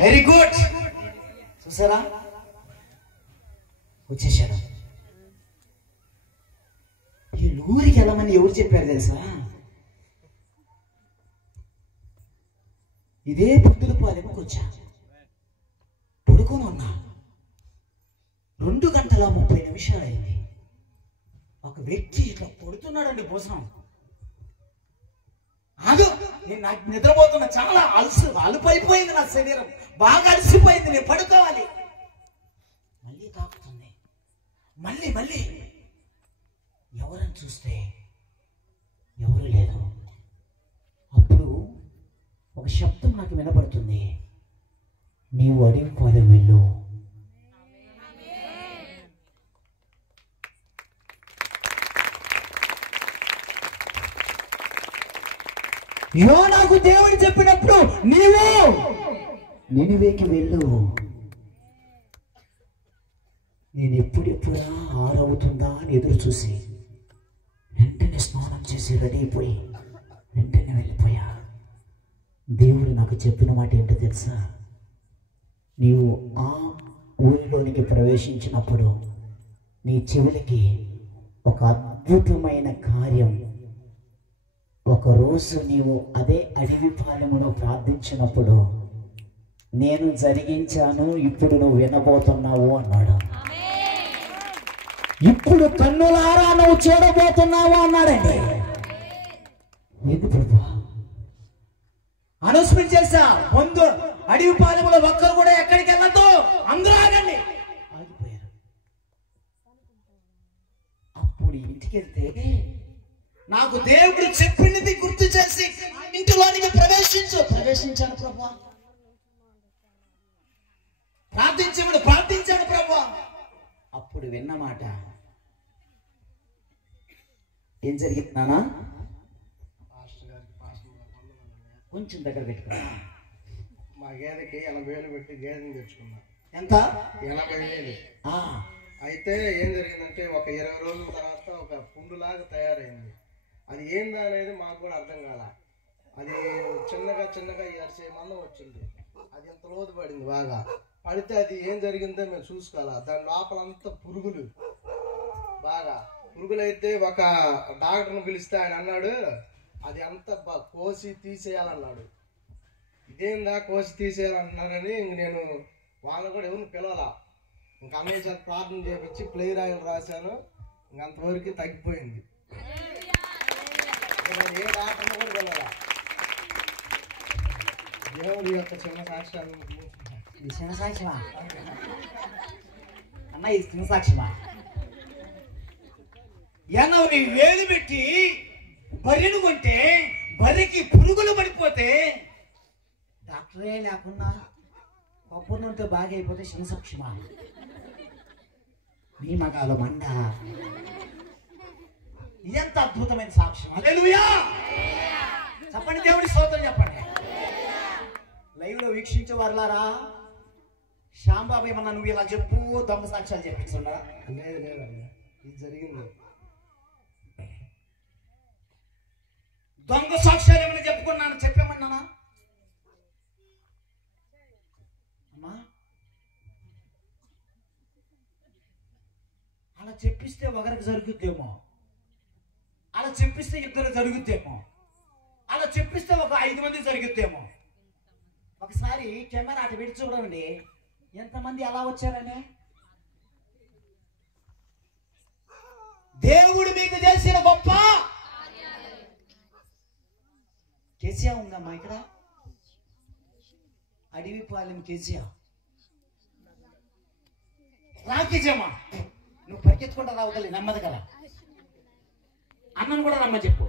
Very good. చూసారా, వచ్చేసాడు. ఈ ఊరికి వెళ్ళమని ఎవరు చెప్పారు తెలుసా? ఇదే పుత్తులపాలెంకి వచ్చా, పడుకొని ఉన్నా. 2:30 అయింది. ఒక వ్యక్తి ఇట్లా పడుతున్నాడండి భోజనం. ఆగు, నాకు నిద్రపోతున్నా, చాలా అలుపైపోయింది నా శరీరం, బాగా అలసిపోయింది, నేను పడుకోవాలి. మళ్ళీ తాకుతుంది, మళ్ళీ ఎవరని చూస్తే ఎవరు లేదు. అప్పుడు ఒక శబ్దం నాకు వినపడుతుంది, నీవు అడిగి పాలెం వెళ్ళు. యోనాకు దేవుడు చెప్పినప్పుడు నీవు నినివేకి వెళ్ళు. నేను ఎప్పుడెప్పుడా ఆరవుతుందా అని ఎదురు చూసి వెంటనే స్నానం చేసి రెడీ అయిపోయి వెంటనే వెళ్ళిపోయా. దేవుడు నాకు చెప్పిన మాట ఏంటో తెలుసా? నీవు ఆ ఊరిలోనికి ప్రవేశించినప్పుడు నీ చెవులకి ఒక అద్భుతమైన కార్యం, ఒకరోజు నీవు అదే అడవి పాలెములో ప్రార్థించినప్పుడు నేను జరిగించాను, ఇప్పుడు నువ్వు వినబోతున్నావు అన్నాడు. ఇప్పుడు కన్నులారా నువ్వు చూడబోతున్నావు అన్నాడండి. ఏంది ప్రభు? అనౌన్స్మెంట్ చేశా, ముందు అడవి పాలెములో ఒక్కరు కూడా ఎక్కడికి వెళ్ళదు, అందరూ ఆగండి. ఆగిపోయారు. అప్పుడు ఇంటికి వెళ్తే నాకు దేవుడు చెప్పినది గుర్తు చేసి ఇంటిలోనికి ప్రవేశించాను ప్రభు. ప్రార్థించాడు ప్రభు. అప్పుడు విన్నమాట ఏం జరిగింది నానా? కొంచెం దగ్గర పెట్టుకున్నా. మా గేదెకి 80,000 పెట్టి గేదెని తెచ్చుకున్నా. ఎంత? 80,000. అయితే ఏం జరిగిందంటే ఒక 20 రోజుల తర్వాత ఒక పుండులాగా తయారైంది. అది ఏందా అనేది మాకు కూడా అర్థం కాల. అది చిన్నగా ఎరసే మందం వచ్చింది. అది ఎంత లోతు పడింది, బాగా పడితే అది ఏం జరిగిందో మేము చూసుకోవాలా. దాని లోపలంతా పురుగులు, బాగా పురుగులు. అయితే ఒక డాక్టర్ని పిలిస్తే ఆయన అన్నాడు అది అంతా కోసి తీసేయాలన్నాడు. ఇదేందా కోసి తీసేయాలన్నారని ఇంక నేను వాళ్ళని కూడా ఎవరిని పిలవాలా. ఇంక అన్నయ్య చేత ప్రార్థన చేపించి ప్లేయర్ ఆయిల్ రాశాను. ఇంకంతవరకు తగ్గిపోయింది. ఏ డాక్టర్ని కూడా పిలవాలా. దేవుడి యొక్క చిన్న సాక్ష్యాలు. చిన్న సాక్ష్యమా అన్న? ఇది చిన్న సాక్ష్యమా? 80,000 పెట్టి బర్రెను కొంటే బర్రెకి పురుగులు పడిపోతే డాక్టరే లేకున్నా కొబ్బరి నూనెతో బాగా అయిపోతే చిన్న సాక్ష్యమా? మీ మగాలు మండ. ఎంత అద్భుతమైన సాక్ష్యం! హల్లెలూయా! చెప్పండి, దేవుడి స్తోత్రం చెప్పండి. లైవ్ లో వీక్షించే వారులారా, శ్యాంబాబు ఏమన్నా నువ్వు ఇలా చెప్పు దొంగ సాక్ష్యాలు చెప్పించున్నా? లేదండి, ఇది జరిగింది. దొంగ సాక్ష్యాలు ఏమైనా చెప్పుకున్నాను చెప్పామన్నానా అమ్మా? అలా చెప్పిస్తే ఒకరికి జరుగుద్దేమో, అలా చెప్పిస్తే 2 జరుగుద్దేమో, అలా చెప్పిస్తే ఒక 5 మంది జరుగుద్దేమో. ఒకసారి కెమెరా అటు పెట్టి చూడండి ఎంతమంది ఎలా వచ్చారని. దేవుడు మీకు చేసిన గొప్ప కేసీఆర్ ఉందమ్మా ఇక్కడ, అడవిపాలెం కేసీఆర్ రాకేజమ్మా. నువ్వు పరిగెత్తుకుంటా రావగలి, నెమ్మది కదా. అన్నను కూడా రమ్మని చెప్పు.